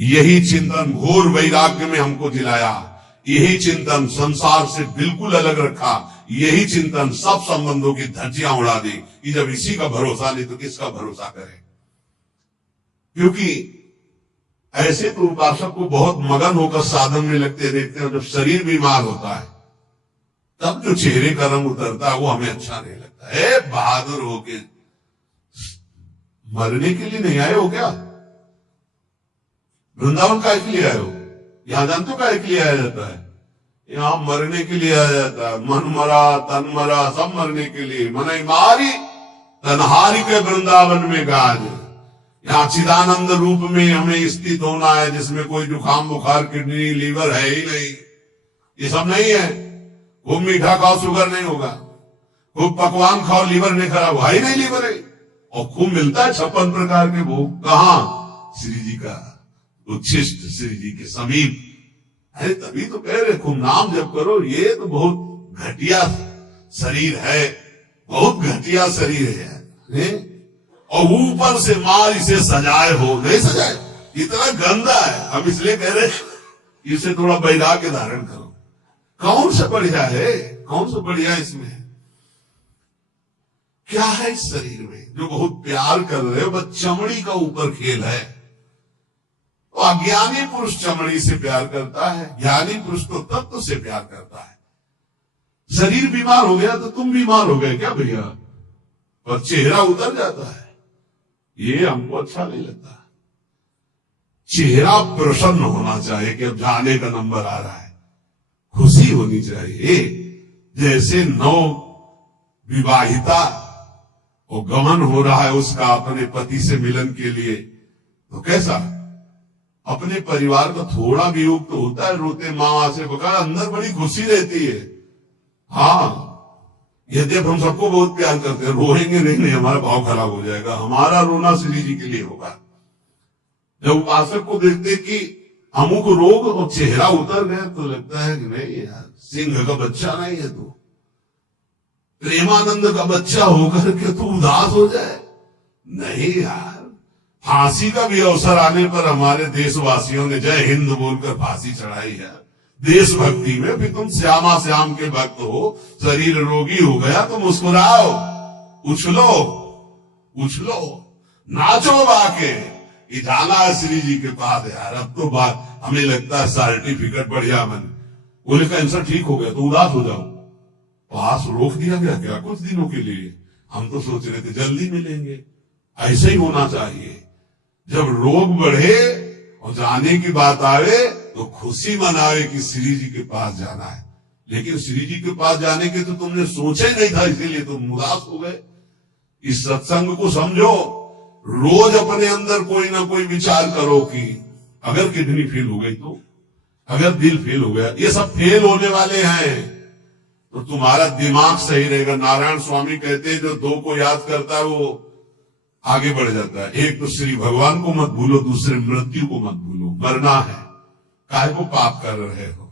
यही चिंतन घोर वैराग्य में हमको दिलाया, यही चिंतन संसार से बिल्कुल अलग रखा, यही चिंतन सब संबंधों की धज्जियां उड़ा दी कि जब इसी का भरोसा नहीं तो किसका भरोसा करें। क्योंकि ऐसे तो उपासक को बहुत मगन होकर साधन में लगते देखते हैं, जब शरीर बीमार होता है तब जो चेहरे का रंग उतरता है वो हमें अच्छा नहीं लगता है। बहादुर होके मरने के लिए नहीं आए हो क्या? वृंदावन का के लिए आए हो? यहां जानते हो का के लिए आया जाता है? यहां मरने के लिए आया जाता है। मन मरा तन मरा सब मरने के लिए। मन मारी तनहारी के वृंदावन में गाज। यहाँ चिदानंद रूप में हमें स्थित होना है, जिसमें कोई जुकाम बुखार किडनी लीवर है ही नहीं। ये सब नहीं है। खूब मीठा खाओ शुगर नहीं होगा, खूब पकवान खाओ लीवर नहीं खराब होगा ही नहीं, लीवर है। और खूब मिलता है 56 प्रकार के भोग। कहां? श्री जी का उच्छिष्ट, श्री जी के समीप है। तभी तो कह रहे खूब नाम जप करो। ये तो बहुत घटिया शरीर है, बहुत घटिया शरीर है। और ऊपर से मार इसे सजाए हो, नहीं सजाए, इतना गंदा है। हम इसलिए कह रहे इसे थोड़ा वैराग्य धारण करो। कौन सा बढ़िया है? कौन सा बढ़िया है? इसमें क्या है इस शरीर में जो बहुत प्यार कर रहे हो? बस चमड़ी का ऊपर खेल है। तो अज्ञानी पुरुष चमड़ी से प्यार करता है, ज्ञानी पुरुष तो तत्व से प्यार करता है। शरीर बीमार हो गया तो तुम बीमार हो गए क्या भैया? पर चेहरा उतर जाता है, ये हमको अच्छा नहीं लगता। चेहरा प्रसन्न होना चाहिए कि अब जाने का नंबर आ रहा है, खुशी होनी चाहिए। जैसे नौ विवाहिता वो गमन हो रहा है उसका अपने पति से मिलन के लिए, तो कैसा अपने परिवार का थोड़ा वियोग तो होता है, रोते माँ से बका, अंदर बड़ी खुशी रहती है। हाँ, यद्यप हम सबको बहुत प्यार करते हैं, रोएंगे नहीं, हमारा भाव खराब हो जाएगा। हमारा रोना श्री जी के लिए होगा। जब उपासक को देखते कि अमुक रोग और चेहरा उतर गए तो लगता है कि नहीं यार, सिंह का बच्चा नहीं है तू, प्रेमानंद का बच्चा होकर के तू उदास हो जाए। नहीं यार, फांसी का भी अवसर आने पर हमारे देशवासियों ने जय हिंद बोलकर फांसी चढ़ाई है देशभक्ति में। फिर तुम श्यामा श्याम के भक्त हो, शरीर रोगी हो गया तो मुस्कुराओ, उछलो उछलो, नाचो बाके, ये जाना है श्री जी के पास यार। अब तो बात हमें लगता है सर्टिफिकेट बढ़िया मन, बोले कैंसर ठीक हो गया तो उदास हो जाओ, पास रोक दिया गया क्या कुछ दिनों के लिए? हम तो सोच रहे थे जल्दी मिलेंगे। ऐसे ही होना चाहिए। जब रोग बढ़े और जाने की बात आवे तो खुशी मनावे कि श्री जी के पास जाना है। लेकिन श्री जी के पास जाने के तो तुमने सोचा ही नहीं था, इसीलिए तुम उदास हो गए। इस सत्संग को समझो। रोज अपने अंदर कोई ना कोई विचार करो कि अगर किडनी फेल हो गई तो, अगर दिल फेल हो गया, ये सब फेल होने वाले हैं तो तुम्हारा दिमाग सही रहेगा। नारायण स्वामी कहते हैं जो दो को याद करता है वो आगे बढ़ जाता है। एक तो श्री भगवान को मत भूलो, दूसरे मृत्यु को मत भूलो। मरना है, काहे को पाप कर रहे हो,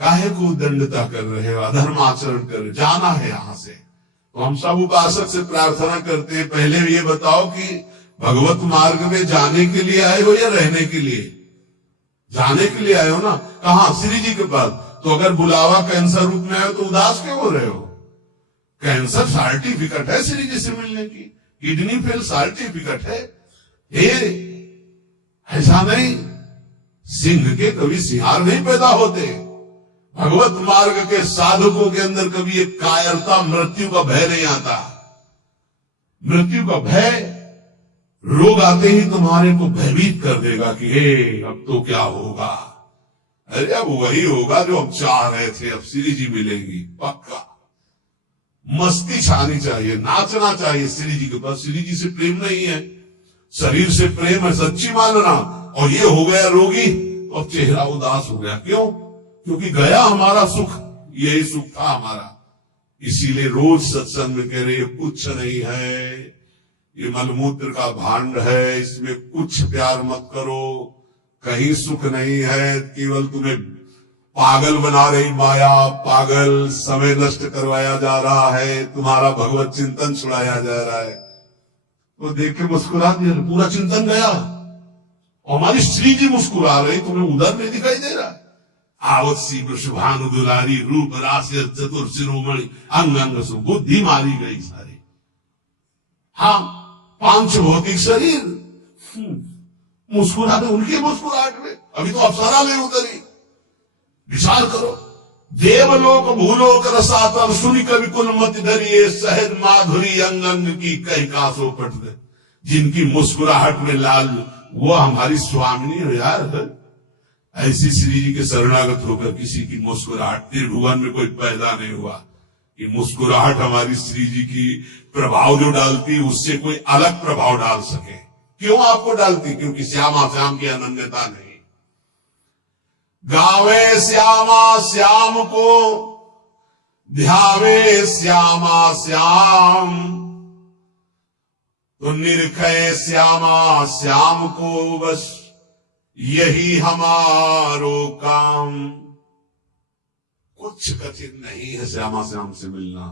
काहे को दंडता कर रहे हो, अधर्म आचरण कर रहे हो, जाना है यहां से। तो हम सब उपासक से प्रार्थना करते हैं, पहले ये बताओ कि भगवत मार्ग में जाने के लिए आए हो या रहने के लिए? जाने के लिए आए हो ना। कहा? श्री जी के पास। तो अगर बुलावा कैंसर रूप में आए तो उदास क्यों हो रहे हो? कैंसर सर्टिफिकेट है श्री जी से मिलने की, किडनी फेल सर्टिफिकेट है। ऐसा नहीं, सिंह के कभी सिंहार नहीं पैदा होते। भगवत मार्ग के साधकों के अंदर कभी एक कायरता, मृत्यु का भय नहीं आता। मृत्यु का भय रोग आते ही तुम्हारे को भयभीत कर देगा कि हे अब तो क्या होगा। अरे अब वही होगा जो अब चाह रहे थे, अब श्री जी मिलेंगी पक्का। मस्ती छानी चाहिए, नाचना चाहिए श्री जी के पास। श्री जी से प्रेम नहीं है, शरीर से प्रेम है, सच्ची मानना। और ये हो गया रोगी और चेहरा उदास हो गया, क्यों? क्योंकि गया हमारा सुख, यही सुख था हमारा। इसीलिए रोज सत्संग में कह रहे कुछ नहीं है, ये मलमूत्र का भांड है, इसमें कुछ प्यार मत करो, कहीं सुख नहीं है, केवल तुम्हें पागल बना रही माया। पागल, समय नष्ट करवाया जा रहा है, तुम्हारा भगवत चिंतन छुड़ाया जा रहा है। तो देख के मुस्कुरा दिया, पूरा चिंतन गया और हमारी श्री जी मुस्कुरा रही, तुम्हें उधर नहीं दिखाई दे रहा? आवत सी वृषभानु दुलारी, रूप राशि चतुर शिरोमणि, अंग अंग सु बुद्धि मारी गई सारी। हाँ, पांच भौतिक शरीर मुस्कुराते, उनकी मुस्कुराहट में अभी तो अप्सरा में उतरी। विचार करो, देवलोक भूलोक रसातल, सुनी कवि कुल मत डरिए, सहज माधुरी अंग अंग की कई कासो पट दे। जिनकी मुस्कुराहट में लाल, वो हमारी स्वामिनी हो यार। ऐसी श्री जी के शरणागत होकर किसी की मुस्कुराहट, त्रिभुवन में कोई पैदा नहीं हुआ कि मुस्कुराहट हमारी श्री जी की प्रभाव जो डालती, उससे कोई अलग प्रभाव डाल सके। क्यों आपको डालती? क्योंकि श्यामा श्याम की अनन्यता नहीं। गावे श्यामा श्याम को, ध्यावे श्यामा श्याम, तो निरखय श्यामा श्याम को, बस यही हमारो काम। कुछ कठिन नहीं है श्यामा श्याम से मिलना।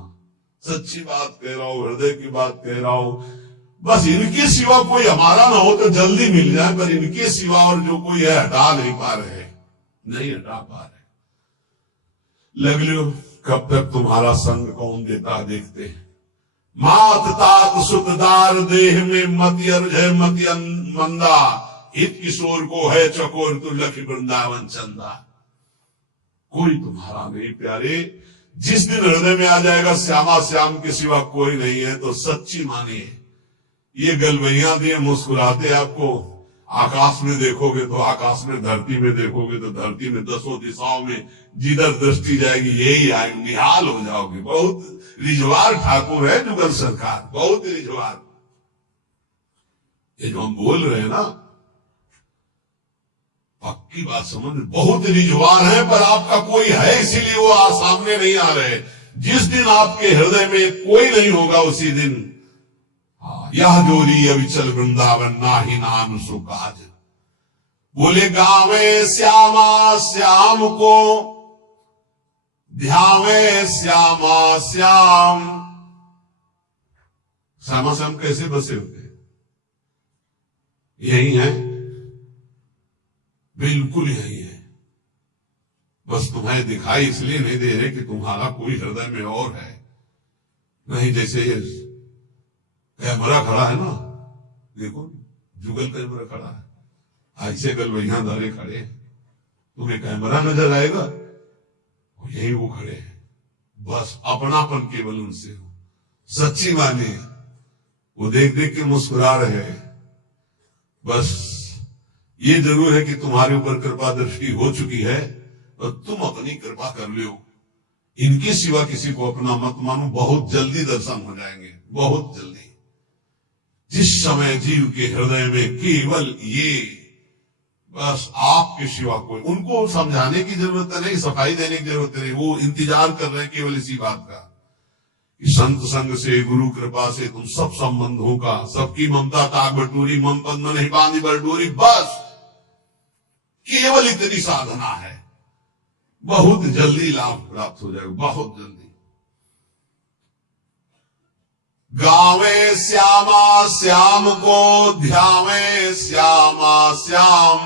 सच्ची बात कह रहा हूं, हृदय की बात कह रहा हूं। बस इनके सिवा कोई हमारा ना हो तो जल्दी मिल जाए, पर इनके सिवा और जो कोई है हटा नहीं पा रहे, नहीं हटा पा रहे। लगलियो कब तक तुम्हारा संग कौन देता देखते। मात तात सुतदार देह में मति अर्जय मति मंदा, हित किशोर को है चकोर तु लख वृंदावन चंदा। कोई तुम्हारा नहीं प्यारे। जिस दिन हृदय में आ जाएगा श्यामा श्याम के सिवा कोई नहीं है, तो सच्ची मानिए ये गलवैया दिए मुस्कुराते आपको। आकाश में देखोगे तो आकाश में, धरती में देखोगे तो धरती में, दसों दिशाओं में जिधर दृष्टि जाएगी यही आएगी, निहाल हो जाओगे। बहुत रिजवार ठाकुर है जुगल सरकार, बहुत रिजवार। ये जो हम बोल रहे हैं ना, पक्की बात समझ, बहुत रिजवार है, पर आपका कोई है इसीलिए वो सामने नहीं आ रहे। जिस दिन आपके हृदय में कोई नहीं होगा उसी दिन यह जोरी अविचल वृंदावन नाही नाम सुकाज। बोले गावे श्यामा श्याम को, ध्यावे श्यामा श्याम। श्यामा श्याम कैसे बसे होते? यही है, बिल्कुल यही है। बस तुम्हें दिखाई इसलिए नहीं दे रहे कि तुम्हारा कोई हृदय में और है। नहीं, जैसे ये कैमरा खड़ा है ना, देखो जुगल कैमरा खड़ा है, ऐसे गलवैया धारे खड़े हैं, तुम्हें कैमरा नजर आएगा, यही वो खड़े हैं। बस अपनापन केवल उनसे हो। सच्ची माने वो देख देख के मुस्कुरा रहे हैं। बस ये जरूर है कि तुम्हारे ऊपर कृपा दृष्टि हो चुकी है, और तुम अपनी कृपा कर लो। इनके सिवा किसी को अपना मत मानो, बहुत जल्दी दर्शन हो जाएंगे, बहुत जल्दी। जिस समय जीव के हृदय में केवल ये, बस आपके सिवा कोई, उनको समझाने की जरूरत नहीं, सफाई देने की जरूरत नहीं, वो इंतजार कर रहे हैं केवल इसी बात का कि संत संग से, गुरु कृपा से तुम सब संबंधों का, सबकी ममता ताक बटूरी, मम पद में नहीं बांधी बरडोरी, बस केवल इतनी साधना है। बहुत जल्दी लाभ प्राप्त हो जाएगा, बहुत जल्दी। गावे श्यामा श्याम को, ध्यावे श्यामा श्याम,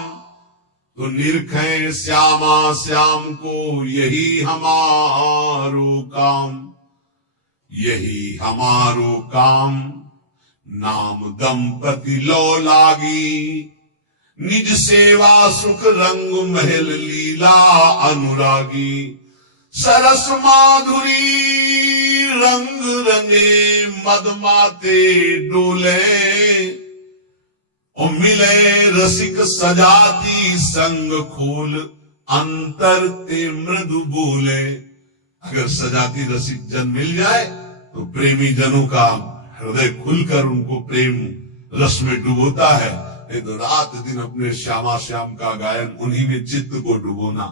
तो निरखे श्यामा श्याम को, यही हमारो काम, यही हमारो काम। नाम दंपति लो लागी, निज सेवा सुख रंग महल लीला अनुरागी। सरस माधुरी रंग रंगे, मद माते डोले, और मिले रसिक सजाती संग खोल, अंतर ते मृदु बोले। अगर सजाती रसिक जन मिल जाए तो प्रेमी जनों का हृदय खुलकर उनको प्रेम रस में डुबोता है। नहीं तो रात दिन अपने श्यामा श्याम का गायन, उन्हीं में चित्त को डुबोना।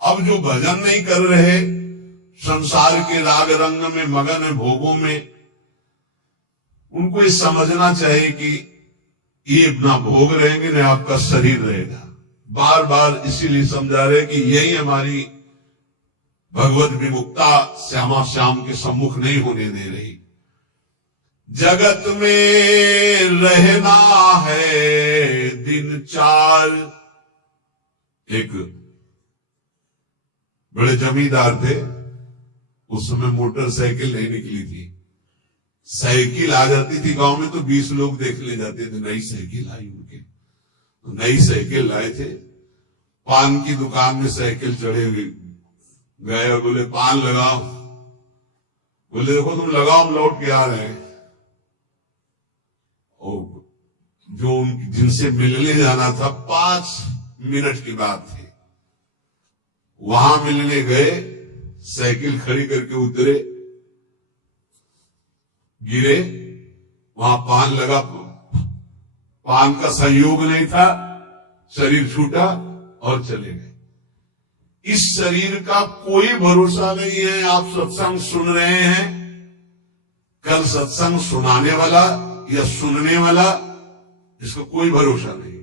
अब जो भजन नहीं कर रहे, संसार के राग रंग में मगन है, भोगों में, उनको ये समझना चाहिए कि ये ना भोग रहेंगे न आपका शरीर रहेगा। बार बार इसीलिए समझा रहे कि यही हमारी भगवत विमुक्ता श्यामा श्याम के सम्मुख नहीं होने दे रही। जगत में रहना है दिन चार। एक बड़े जमींदार थे, उस समय मोटरसाइकिल नहीं निकली थी। साइकिल आ जाती थी गांव में तो 20 लोग देखने जाते थे, नई साइकिल आई उनके। तो नई साइकिल लाए थे, पान की दुकान में साइकिल चढ़े हुए गए और बोले पान लगाओ। बोले देखो तुम लगाओ, हम लौट के आ रहे हैं। और जो जिनसे मिलने जाना था 5 मिनट की बात थी, वहां मिलने गए, साइकिल खड़ी करके उतरे, गिरे, वहां पान लगा, पान का संयोग नहीं था, शरीर छूटा और चले गए। इस शरीर का कोई भरोसा नहीं है। आप सत्संग सुन रहे हैं, कल सत्संग सुनाने वाला या सुनने वाला, इसका कोई भरोसा नहीं।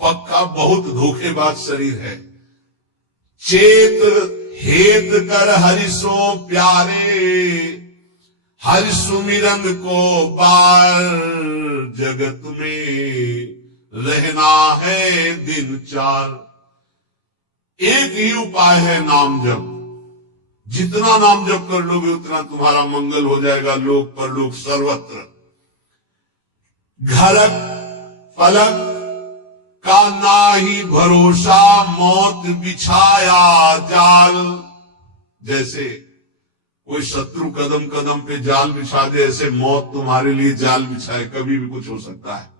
पक्का बहुत धोखेबाज शरीर है। चेत हेत कर हरि सो प्यारे, हरि सुमिरन को पार, जगत में रहना है दिन चार। एक ही उपाय है नाम जप। जितना नाम जप कर लोगे उतना तुम्हारा मंगल हो जाएगा, लोक परलोक सर्वत्र। घरक फलक का नाही भरोसा, मौत बिछाया जाल। जैसे कोई शत्रु कदम कदम पे जाल बिछा दे, ऐसे मौत तुम्हारे लिए जाल बिछाए, कभी भी कुछ हो सकता है।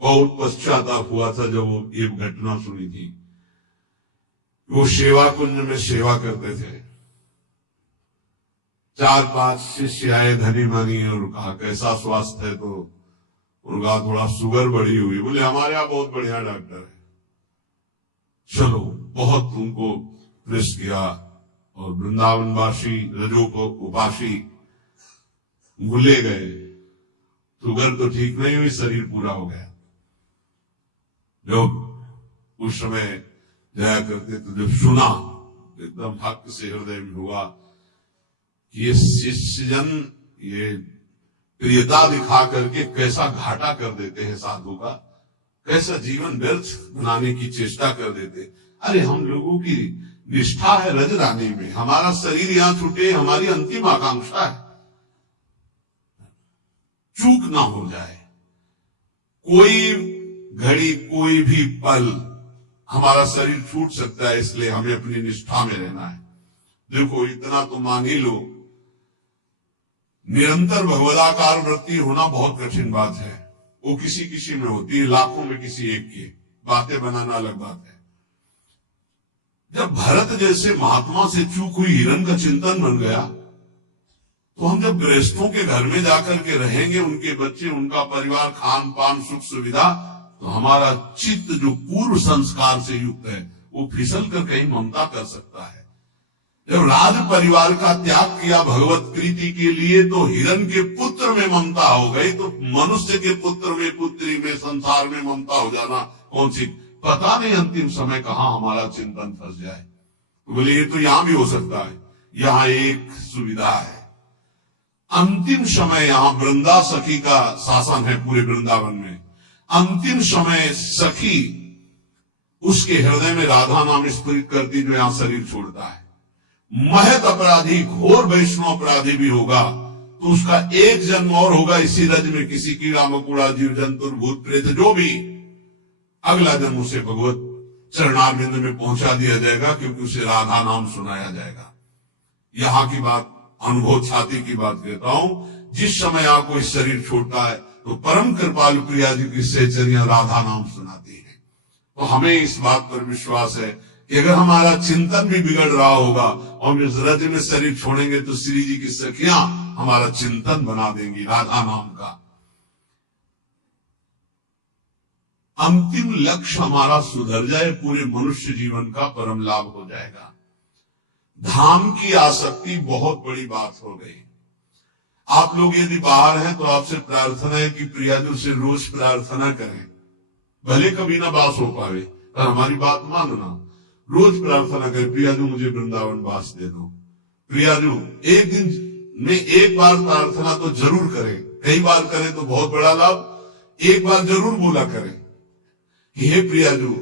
बहुत पश्चाताप हुआ था जब वो ये घटना सुनी थी। वो सेवा कुंज में सेवा करते थे, 4-5 शिष्य आए धनी मानी और कहा कैसा स्वास्थ्य है, तो उनका थोड़ा शुगर बढ़ी हुई। बोले हमारे यहाँ बहुत बढ़िया डॉक्टर है, चलो। बहुत उनको प्रेस किया और वृंदावनवासी रजोपासी भूले गए। शुगर तो ठीक नहीं हुई, शरीर पूरा हो गया। जब उस समय जाया करते तो जब सुना, एकदम भक्त से हृदय में हुआ कि ये शिष्यजन ये प्रियता दिखा करके कैसा घाटा कर देते हैं साधु का, कैसा जीवन व्यर्थ बनाने की चेष्टा कर देते। अरे हम लोगों की निष्ठा है रजरानी में, हमारा शरीर यहां छूटे हमारी अंतिम आकांक्षा है, चूक ना हो जाए। कोई घड़ी कोई भी पल हमारा शरीर छूट सकता है, इसलिए हमें अपनी निष्ठा में रहना है। देखो इतना तो मान ही लो, निरंतर भगवदाकार वृत्ति होना बहुत कठिन बात है। वो किसी किसी में होती है, लाखों में किसी एक की। बातें बनाना अलग बात है। जब भरत जैसे महात्मा से चूक हुई हिरण का चिंतन बन गया, तो हम जब गृहस्थों के घर में जाकर के रहेंगे, उनके बच्चे, उनका परिवार, खान पान, सुख सुविधा, तो हमारा चित्त जो पूर्व संस्कार से युक्त है वो फिसल कर कहीं ममता कर सकता है। जब राज परिवार का त्याग किया भगवत प्रीति के लिए, तो हिरण के पुत्र में ममता हो गई, तो मनुष्य के पुत्र में, पुत्री में, संसार में ममता हो जाना कौन सी, पता नहीं अंतिम समय कहां हमारा चिंतन फंस जाए। तो बोले ये तो यहां भी हो सकता है। यहां एक सुविधा है, अंतिम समय यहां वृंदा सखी का शासन है पूरे वृंदावन में। अंतिम समय सखी उसके हृदय में राधा नाम स्फुरित करती जो यहां शरीर छोड़ता है। महत अपराधी, घोर वैष्णव अपराधी भी होगा तो उसका एक जन्म और होगा इसी रज में, किसी कीड़ा मकोड़ा, जीव जंतु, भूत प्रेत, जो भी, अगला जन्म उसे भगवत चरणारविंद में पहुंचा दिया जाएगा, क्योंकि उसे राधा नाम सुनाया जाएगा। यहां की बात, अनुभव छाती की बात कहता हूं। जिस समय आपको इस शरीर छोड़ता है तो परम कृपालु प्रिया जी की सहचरियां राधा नाम सुनाती है। तो हमें इस बात पर विश्वास है कि अगर हमारा चिंतन भी बिगड़ रहा होगा और इस रज में शरीर छोड़ेंगे तो श्री जी की सखियां हमारा चिंतन बना देंगी राधा नाम का। अंतिम लक्ष्य हमारा सुधर जाए, पूरे मनुष्य जीवन का परम लाभ हो जाएगा। धाम की आसक्ति बहुत बड़ी बात हो गई। आप लोग यदि बाहर हैं तो आपसे प्रार्थना है कि प्रियाजू से रोज प्रार्थना करें, भले कभी ना बास हो पावे पर हमारी बात मानना। रोज प्रार्थना करें, प्रियाजू मुझे वृंदावन वास दे दो, प्रियाजू एक दिन में एक बार प्रार्थना तो जरूर करें, कई बार करें तो बहुत बड़ा लाभ, एक बार जरूर बोला करें कि हे प्रियाजू,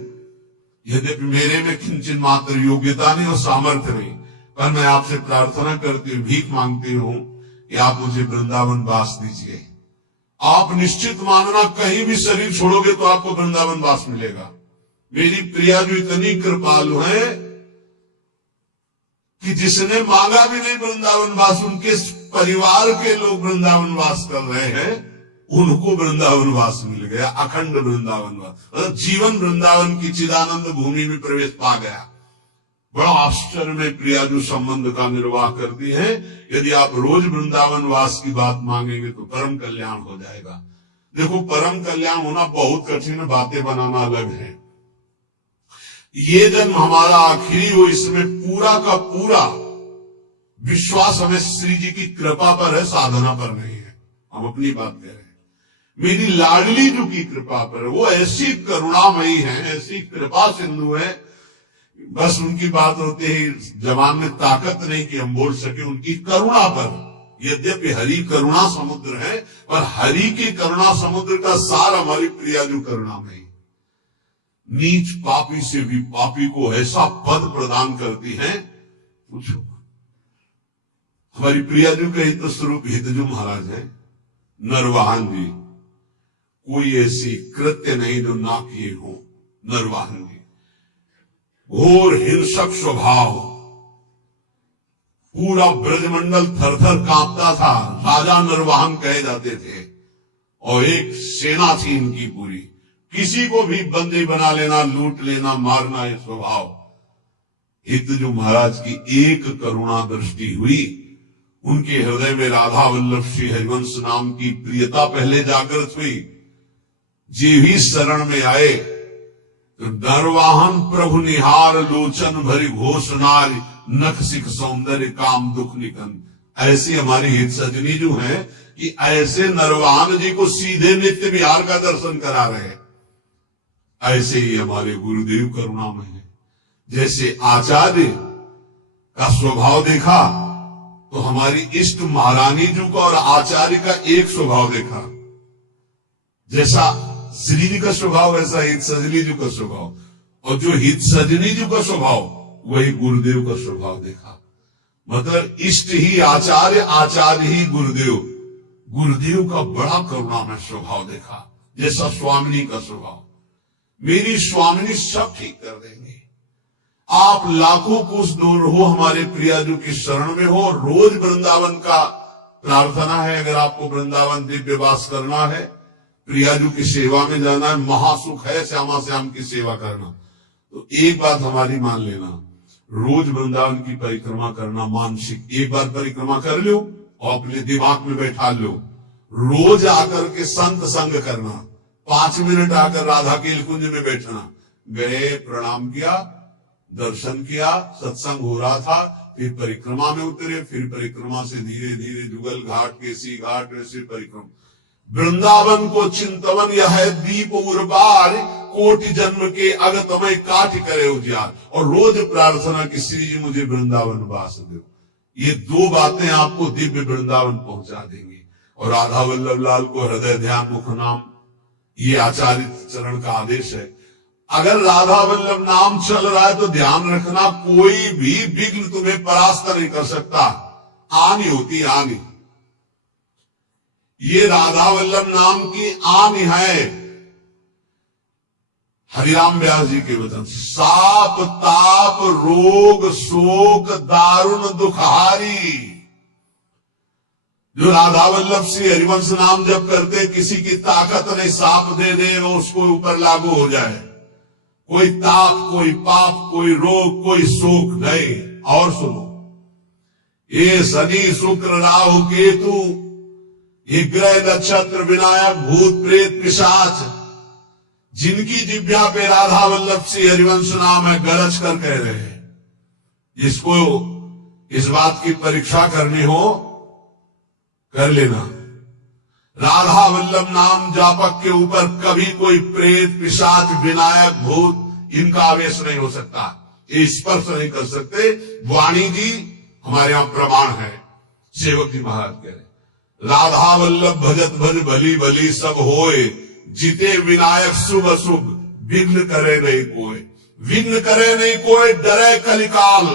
यद्यपि मेरे में किंचन मात्र योग्यता नहीं और सामर्थ्य नहीं, पर मैं आपसे प्रार्थना करती हूँ, भीख मांगती हूँ कि आप मुझे वृंदावन वास दीजिए। आप निश्चित मानना कहीं भी शरीर छोड़ोगे तो आपको वृंदावन वास मिलेगा। मेरी प्रियाजू इतनी कृपालु है कि जिसने मांगा भी नहीं वृंदावन वास, उनके परिवार के लोग वृंदावन वास कर रहे हैं, उनको वृंदावन वास मिल गया, अखंड वृंदावन वास, मतलब जीवन वृंदावन की चिदानंद भूमि में प्रवेश पा गया। बड़ा आश्चर्य में प्रियाजू संबंध का निर्वाह करती है। यदि आप रोज वृंदावन वास की बात मांगेंगे तो परम कल्याण हो जाएगा। देखो, परम कल्याण होना बहुत कठिन, बातें बनाना अलग है। ये जन्म हमारा आखिरी हो, इसमें पूरा का पूरा विश्वास हमें श्री जी की कृपा पर है, साधना पर नहीं है। हम अपनी बात कह रहे हैं, मेरी लाडली जो की कृपा पर है, वो ऐसी करुणामयी है, ऐसी कृपा सिंधु है, बस उनकी बात होती है जबान में ताकत नहीं कि हम बोल सके उनकी करुणा पर। यद्यपि हरि करुणा समुद्र है, पर हरि की करुणा समुद्र का सार हमारी प्रियाजू करुणामयी। नीच पापी से भी पापी को ऐसा पद प्रदान करती है, पूछो। हमारी प्रियाजू के हित स्वरूप हितजू महाराज है, नरवाहन जी, कोई ऐसी कृत्य नहीं जो ना किए हो। नरवाहन जी घोर हिंसक स्वभाव, पूरा ब्रजमंडल थरथर कांपता था, राजा नरवाहन कहे जाते थे, और एक सेना थी इनकी पूरी। किसी को भी बंदी बना लेना, लूट लेना, मारना, ये स्वभाव। हितजू महाराज की एक करुणा दृष्टि हुई, उनके हृदय में राधा वल्लभ श्री हरिवंश नाम की प्रियता पहले जागृत हुई। जी भी शरण में आए तो नरवाहन प्रभु निहार, लोचन भरी घोष नारी, नख सिख सौंदर्य काम दुख निकन। ऐसी हमारी हित सजनी जो है कि ऐसे नरवाहन जी को सीधे नित्य विहार का दर्शन करा रहे हैं। ऐसे ही हमारे गुरुदेव करुणामय है। जैसे आचार्य का स्वभाव देखा तो हमारी इष्ट महारानी जी का और आचार्य का एक स्वभाव देखा। जैसा श्री जी का स्वभाव वैसा हित सजनी जी का स्वभाव, और जो हित सजनी जी का स्वभाव वही गुरुदेव का स्वभाव देखा। मतलब इष्ट ही आचार्य, आचार्य ही गुरुदेव, गुरुदेव का बड़ा करुणामय स्वभाव देखा। जैसा स्वामिनी का स्वभाव, मेरी स्वामिनी सब ठीक कर देंगे। आप लाखों कोस दूर हो, हमारे प्रियाजू की शरण में हो, रोज वृंदावन का प्रार्थना है। अगर आपको वृंदावन दिव्य वास करना है, प्रियाजू की सेवा में जाना है, महासुख है श्यामा श्याम की सेवा करना, तो एक बात हमारी मान लेना, रोज वृंदावन की परिक्रमा करना मानसिक। एक बार परिक्रमा कर लो और अपने दिमाग में बैठा लो, रोज आकर के संत संग करना, 5 मिनट आकर राधा के कुंज में बैठना, गए प्रणाम किया, दर्शन किया, सत्संग हो रहा था, फिर परिक्रमा में उतरे, फिर परिक्रमा से धीरे धीरे जुगल घाट, केसी घाट, ऐसे परिक्रमा। वृंदावन को चिंतवन यह है दीप उर्बार, कोटि जन्म के अगतमय काट करे उजियार। और रोज प्रार्थना कि श्री जी मुझे वृंदावन वास दो। ये 2 बातें आपको दिव्य वृंदावन पहुंचा देंगी। और राधा वल्लभ लाल को हृदय ध्यान मुख नाम, ये आचार्य चरण का आदेश है। अगर राधा वल्लभ नाम चल रहा है तो ध्यान रखना, कोई भी विघ्न तुम्हें परास्त नहीं कर सकता। आनी होती आनी, ये राधा वल्लभ नाम की आनी है। हरिराम व्यास जी के वचन, साप ताप रोग शोक दारुण दुखहारी। जो राधा वल्लभ श्री हरिवंश नाम जब करते, किसी की ताकत नहीं साप दे दे वो उसको ऊपर लागू हो जाए। कोई ताप, कोई पाप, कोई रोग, कोई शोक नहीं। और सुनो, ये शनि शुक्र राहु केतु, ये ग्रह नक्षत्र विनायक भूत प्रेत पिशाच, जिनकी जिब्या पे राधा वल्लभ श्री हरिवंश नाम है, गरज कर कह रहे हैं। जिसको इस बात की परीक्षा करनी हो कर लेना। राधा वल्लभ नाम जापक के ऊपर कभी कोई प्रेत पिशाच विनायक भूत इनका आवेश नहीं हो सकता, ये स्पर्श नहीं कर सकते। वाणी जी हमारे यहां प्रमाण है। सेवक जी महाराज कह रहे, राधा वल्लभ भजत भज भली भली सब होए, जिते विनायक शुभ अशुभ विघ्न करे नहीं कोई, विघ्न करे नहीं कोई, डरे कलिकाल।